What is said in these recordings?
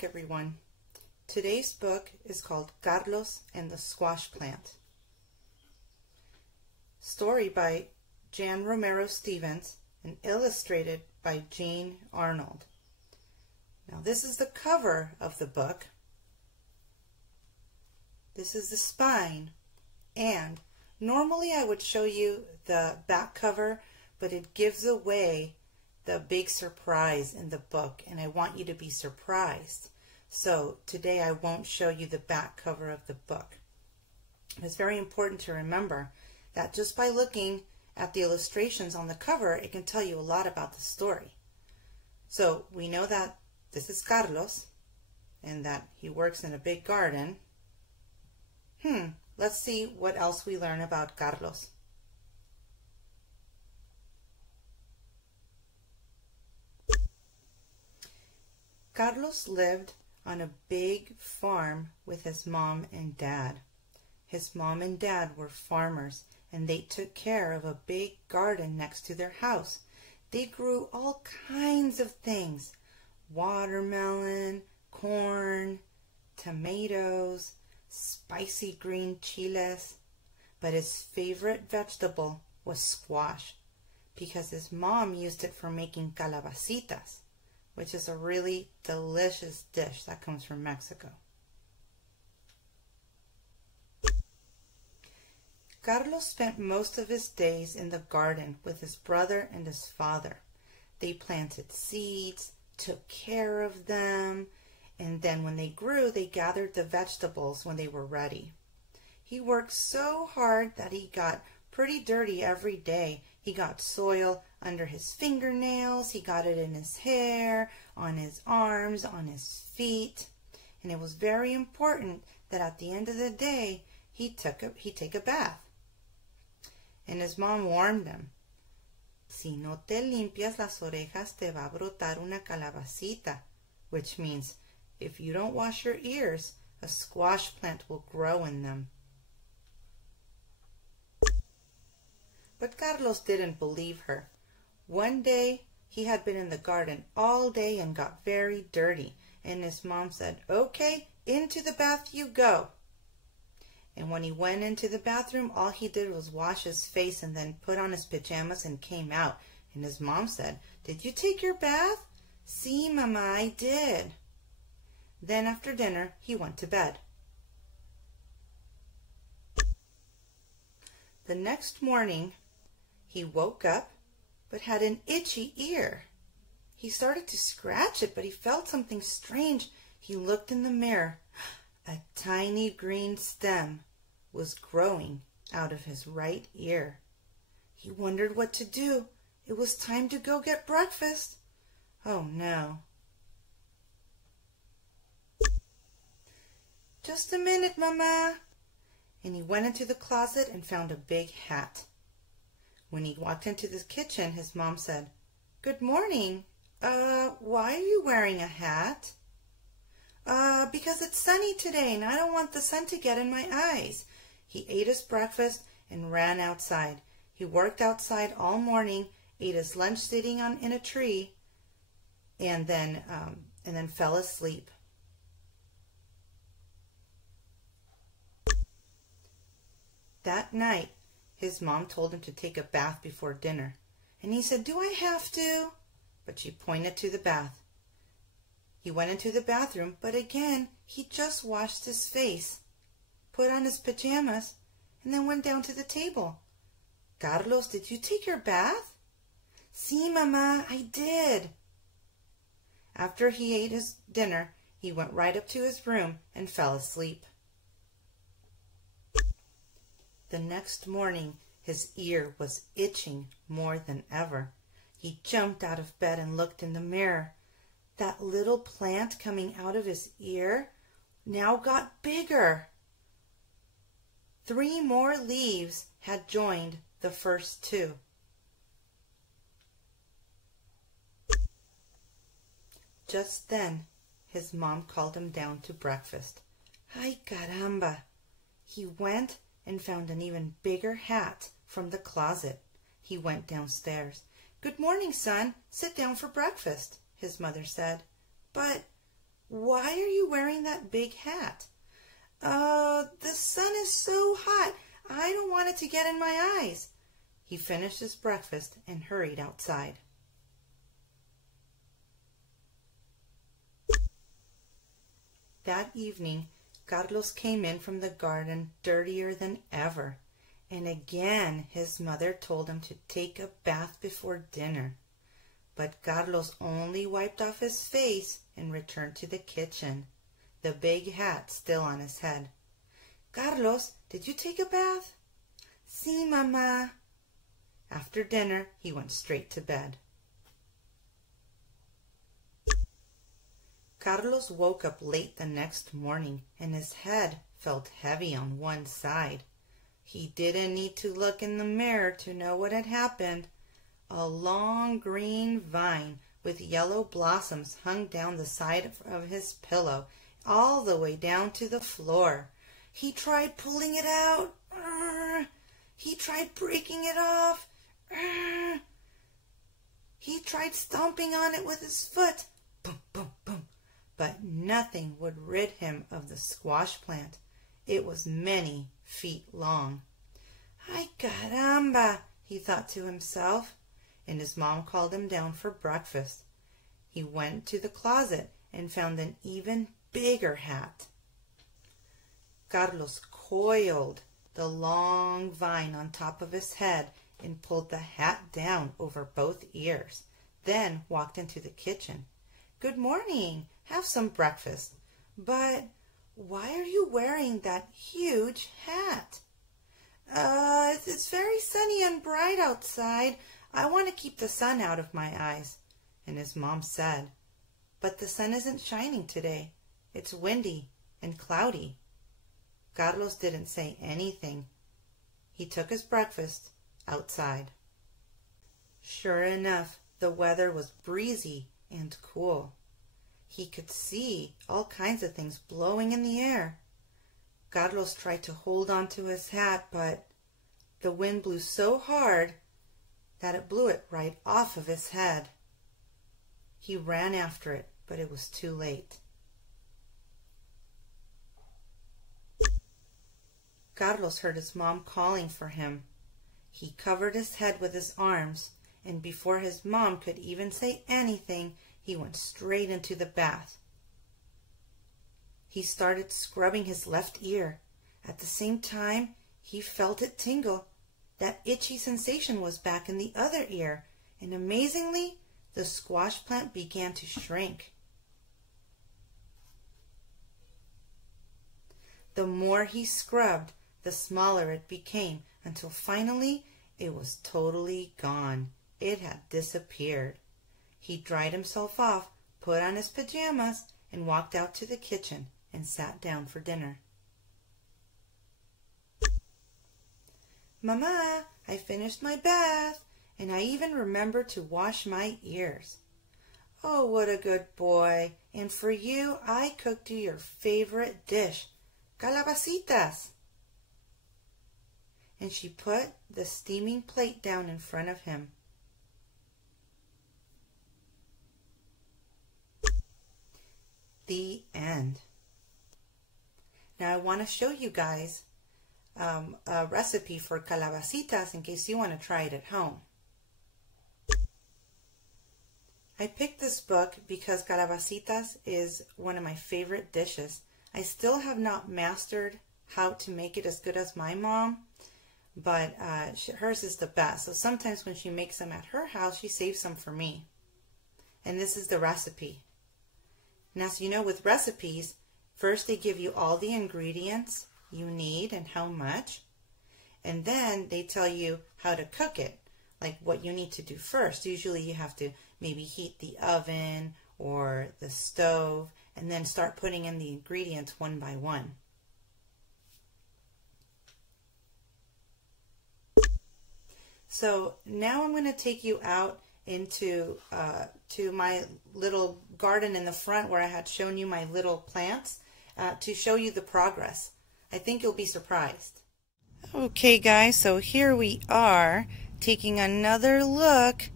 back, everyone. Today's book is called Carlos and the Squash Plant. Story by Jan Romero Stevens and illustrated by Jane Arnold. Now this is the cover of the book. This is the spine, and normally I would show you the back cover, but it gives away the big surprise in the book, and I want you to be surprised. So today I won't show you the back cover of the book. It's very important to remember that just by looking at the illustrations on the cover, it can tell you a lot about the story. So we know that this is Carlos and that he works in a big garden. Let's see what else we learn about Carlos. Carlos lived on a big farm with his mom and dad. His mom and dad were farmers, and they took care of a big garden next to their house. They grew all kinds of things: watermelon, corn, tomatoes, spicy green chiles. But his favorite vegetable was squash, because his mom used it for making calabacitas, which is a really delicious dish that comes from Mexico. Carlos spent most of his days in the garden with his brother and his father. They planted seeds, took care of them, and then when they grew, they gathered the vegetables when they were ready. He worked so hard that he got pretty dirty every day. He got soil under his fingernails, he got it in his hair, on his arms, on his feet. And it was very important that at the end of the day, he'd take a bath. And his mom warned him, "Si no te limpias las orejas, te va a brotar una calabacita," which means, if you don't wash your ears, a squash plant will grow in them. But Carlos didn't believe her. One day, he had been in the garden all day and got very dirty, and his mom said, "Okay, into the bath you go." And when he went into the bathroom, all he did was wash his face and then put on his pajamas and came out. And his mom said, "Did you take your bath?" "Sí, Mama, I did." Then after dinner, he went to bed. The next morning, he woke up but had an itchy ear. He started to scratch it, but he felt something strange. He looked in the mirror. A tiny green stem was growing out of his right ear. He wondered what to do. It was time to go get breakfast. Oh no. "Just a minute, Mama." And he went into the closet and found a big hat. When he walked into the kitchen, his mom said, "Good morning. Why are you wearing a hat?" Because it's sunny today and I don't want the sun to get in my eyes." He ate his breakfast and ran outside. He worked outside all morning, ate his lunch sitting in a tree, and then fell asleep. That night, his mom told him to take a bath before dinner, and he said, "Do I have to?" But she pointed to the bath. He went into the bathroom, but again, he just washed his face, put on his pajamas, and then went down to the table. "Carlos, did you take your bath?" "Sí, Mama, I did." After he ate his dinner, he went right up to his room and fell asleep. The next morning, his ear was itching more than ever. He jumped out of bed and looked in the mirror. That little plant coming out of his ear now got bigger. 3 more leaves had joined the first 2. Just then, his mom called him down to breakfast. Ay, caramba! He went and found an even bigger hat from the closet. He went downstairs. "Good morning, son. Sit down for breakfast," his mother said. "But why are you wearing that big hat? The sun is so hot. I don't want it to get in my eyes. He finished his breakfast and hurried outside. That evening, Carlos came in from the garden dirtier than ever, and again his mother told him to take a bath before dinner. But Carlos only wiped off his face and returned to the kitchen, the big hat still on his head. Carlos, did you take a bath? Sí, Mama. After dinner, he went straight to bed. Carlos woke up late the next morning, and his head felt heavy on one side. He didn't need to look in the mirror to know what had happened. A long green vine with yellow blossoms hung down the side of his pillow, all the way down to the floor. He tried pulling it out. He tried breaking it off. He tried stomping on it with his foot. Boom, boom, boom. But nothing would rid him of the squash plant. It was many feet long. Ay, caramba, he thought to himself, and his mom called him down for breakfast. He went to the closet and found an even bigger hat. Carlos coiled the long vine on top of his head and pulled the hat down over both ears, then walked into the kitchen. Good morning. Have some breakfast. But why are you wearing that huge hat? It's very sunny and bright outside. I want to keep the sun out of my eyes. And his mom said, but the sun isn't shining today. It's windy and cloudy. Carlos didn't say anything. He took his breakfast outside. Sure enough, the weather was breezy and cool. He could see all kinds of things blowing in the air. Carlos tried to hold on to his hat, but the wind blew so hard that it blew it right off of his head. He ran after it, but it was too late. Carlos heard his mom calling for him. He covered his head with his arms, and before his mom could even say anything, he went straight into the bath. He started scrubbing his left ear. At the same time, he felt it tingle. That itchy sensation was back in the other ear, and amazingly, the squash plant began to shrink. The more he scrubbed, the smaller it became, until finally it was totally gone. It had disappeared. He dried himself off, put on his pajamas, and walked out to the kitchen and sat down for dinner. Mama, I finished my bath, and I even remembered to wash my ears. Oh, what a good boy. And for you, I cooked you your favorite dish, calabacitas. And she put the steaming plate down in front of him. The end. Now I want to show you guys a recipe for calabacitas in case you want to try it at home. I picked this book because calabacitas is one of my favorite dishes. I still have not mastered how to make it as good as my mom, but hers is the best. So sometimes when she makes them at her house, she saves some for me. And this is the recipe. Now, so you know, with recipes, first they give you all the ingredients you need and how much, and then they tell you how to cook it, like what you need to do first. Usually you have to maybe heat the oven or the stove, and then start putting in the ingredients one by one. So now I'm going to take you out into to my little garden in the front where I had shown you my little plants to show you the progress. I think you'll be surprised. Okay guys, so here we are taking another look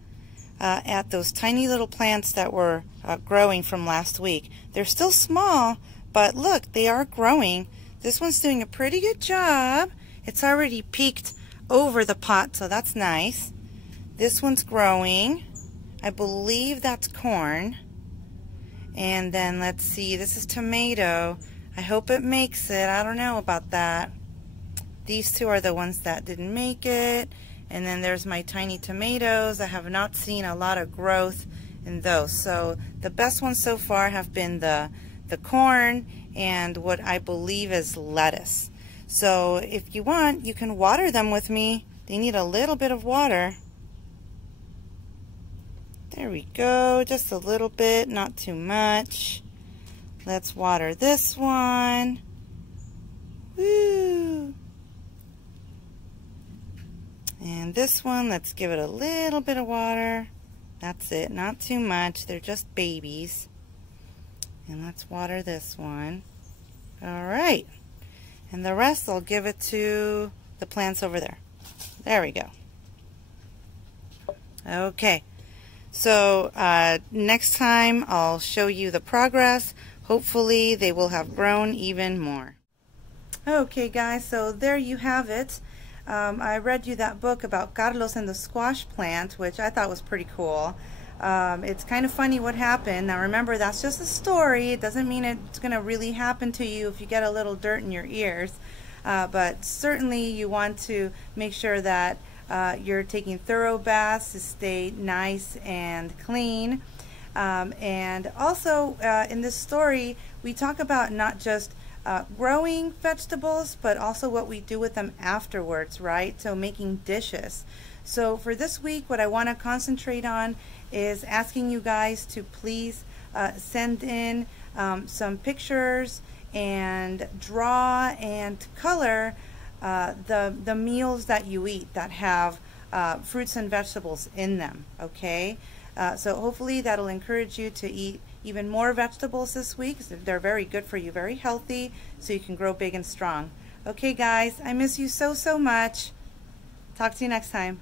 at those tiny little plants that were growing from last week. They're still small, but look, they are growing. This one's doing a pretty good job. It's already peaked over the pot, so that's nice. This one's growing. I believe that's corn. And then let's see, this is tomato. I hope it makes it. I don't know about that. These two are the ones that didn't make it. And then there's my tiny tomatoes. I have not seen a lot of growth in those. So the best ones so far have been the corn and what I believe is lettuce. So if you want, you can water them with me. They need a little bit of water. There we go, just a little bit, not too much. Let's water this one. Woo! And this one, let's give it a little bit of water. That's it, not too much. They're just babies. And let's water this one. All right. And the rest, I'll give it to the plants over there. There we go. Okay. So next time I'll show you the progress. Hopefully they will have grown even more. Okay guys, so there you have it. I read you that book about Carlos and the squash plant, which I thought was pretty cool. It's kind of funny what happened. Now remember, that's just a story. It doesn't mean it's going to really happen to you if you get a little dirt in your ears. But certainly you want to make sure that you're taking thorough baths to stay nice and clean. And also in this story we talk about not just growing vegetables, but also what we do with them afterwards, right? So making dishes. So for this week, what I want to concentrate on is asking you guys to please send in some pictures and draw and color the meals that you eat that have fruits and vegetables in them, okay? So hopefully that'll encourage you to eat even more vegetables this week. They're very good for you, very healthy, so you can grow big and strong. Okay guys, I miss you so much. Talk to you next time.